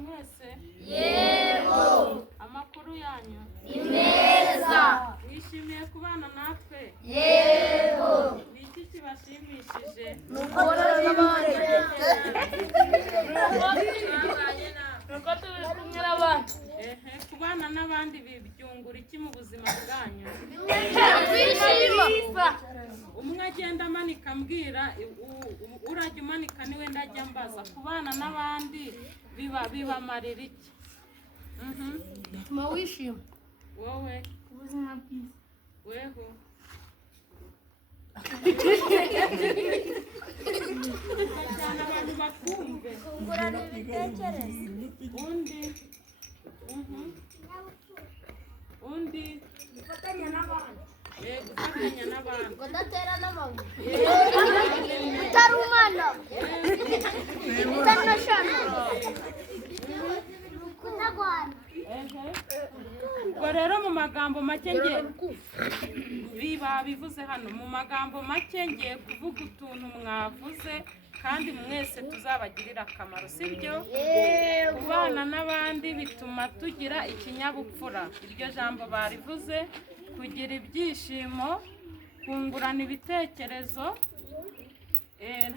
mwese? Yebo. Amakuru yanyu? Ni neza. Wishimiye kubana natwe? Yebo. Niki kibashimishije? Nukora n'abandi. Nuko turi kumwe n'abandi. Kubana n'abandi bibyungura iki mu buzima bwanyu? Kwishima. Umwe agenda amanika ambwira urajya umanika niwe ndajya mbaza. Kubana n'abandi bibamarira iki? Bituma wishima. Wowe? Ubuzima bwiza. Weho? Cyane abantu bakumve. Kungurana ibitekerezo. Undi Gufatanya n'abandi. gufatanya n'abandi. Kudatera n'amabuye. Kutarumana. Kutanashana. Kutagwana. Ubwo rero mu magambo make ngiye bivuze hano mu magambo make ngiye kuvuga utuntu mwavuze kandi mwese tuzabagirira akamaro, sibyo? Kubana n'abandi bituma tugira ikinyabupfura, iryo jambo barivuze. Kugira ibyishimo, kungurana ibitekerezo.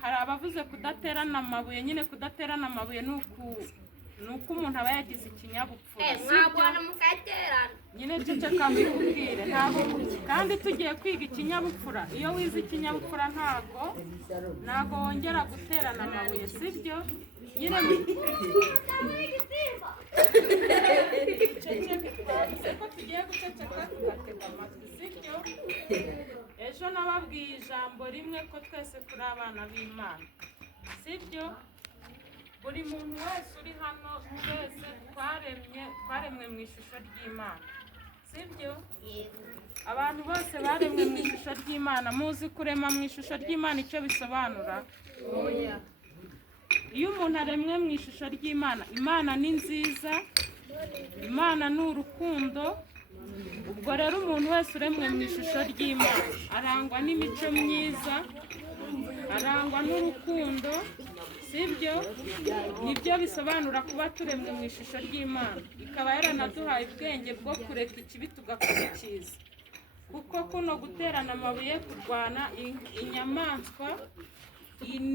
Hari abavuze kudaterana amabuye. Nyine kudaterana amabuye nuko umuntu aba yagize ikinyabupfura, Mwabona mukaterana. nyine ceceka mbikubwire. Ntabwo kandi tugiye kwiga ikinyabupfura. Iyo wize ikinyabupfura ntabwo wongera guterana amabuye, sibyo? Nyine ko tugiye guceceka tugatega amatwi, sibyo? Ejo nababwiye ijambo rimwe ko twese turi abana b'Imana, sibyo? Buri muntu wese uri hano twese twaremwe mu ishusho ry'Imana, sibyo? Abantu bose baremwe mu ishusho ry'Imana. Muzi kurema mu ishusho ry'Imana icyo bisobanura? Iyo umuntu aremwe mu ishusho ry'Imana, Imana ni nziza, Imana ni urukundo. Ubwo rero umuntu wese uremwe mu ishusho ry'Imana arangwa n'imico myiza, arangwa n'urukundo, sibyo? Nibyo bisobanura kuba turemwe mu ishusho ry'Imana. Ikaba yaranaduhaye ubwenge bwo kureka ikibi tugakora icyiza. Kuko kuno guterana amabuye, kurwana, inyamaswa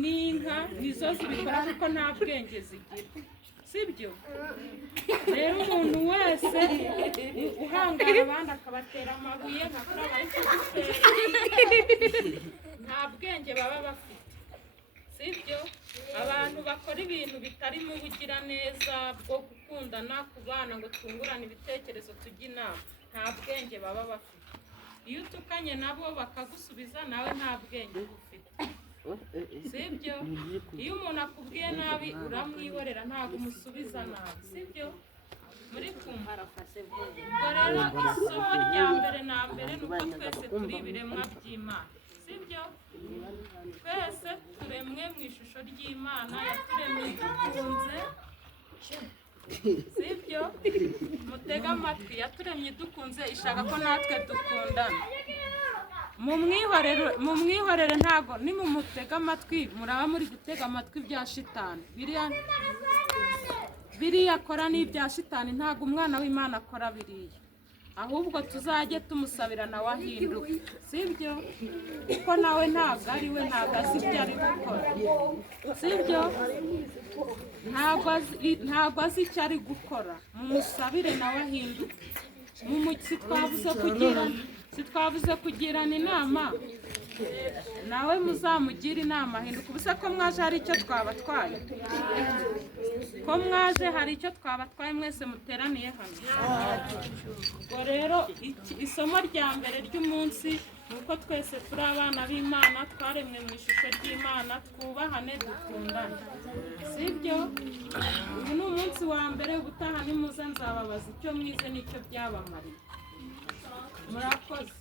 n'inka nizo zibikora kuko nta bwenge zigira, sibyo? Rero umuntu wese uhangara abandi akabatera amabuye nta bwenge baba bafite, sibyo? Abantu bakora ibintu bitarimo ubugiraneza bwo gukundana, kubana ngo twungurane ibitekerezo, tujye inama, nta bwenge baba bafite. Iyo utukanye nabo bakagusubiza, nawe nta bwenge ufite, sibyo? Iyo umuntu akubwiye nabi uramwihorera, ntabwo umusubiza nabi, sibyo? Muri kumva. Ubwo rero isomo rya mbere na mbere ni uko twese turi ibiremwa by'Imana, sibyo? Twese turemwe mu ishusho ry'Imana. Yaturemye dukunze, sibyo? Mutega amatwi. Yaturemye dukunze, ishaka ko natwe dukundana. Mu mwihorere ntago nimumutega amatwi muraba muri gutega amatwi bya shitani. Biriya akora ni ibya shitani, ntago umwana w'Imana akora biriya. Ahubwo tuzajye tumusabira nawe ahinduke, sibyo? Kuko nawe ntabwo ari we, ntabwo azi ibyo ari gukora, sibyo? Ntabwo azi icyo ari gukora. Mumusabire nawe ahinduke. Sitwavuze kugirana inama, nawe muzamugire inama ahinduka. Ubuse ko mwaje hari icyo twabatwaye? Ko mwaje hari icyo twabatwaye mwese muteraniye hano? Ubwo rero isomo rya mbere ry'umunsi ni uko twese turi abana b'Imana, twaremwe mu ishusho ry'Imana, twubahane, dukundane, sibyo? Uyu ni umunsi wa mbere. Ubutaha nimuze nzababaza icyo mwize n'icyo byabamariye. Murakoze.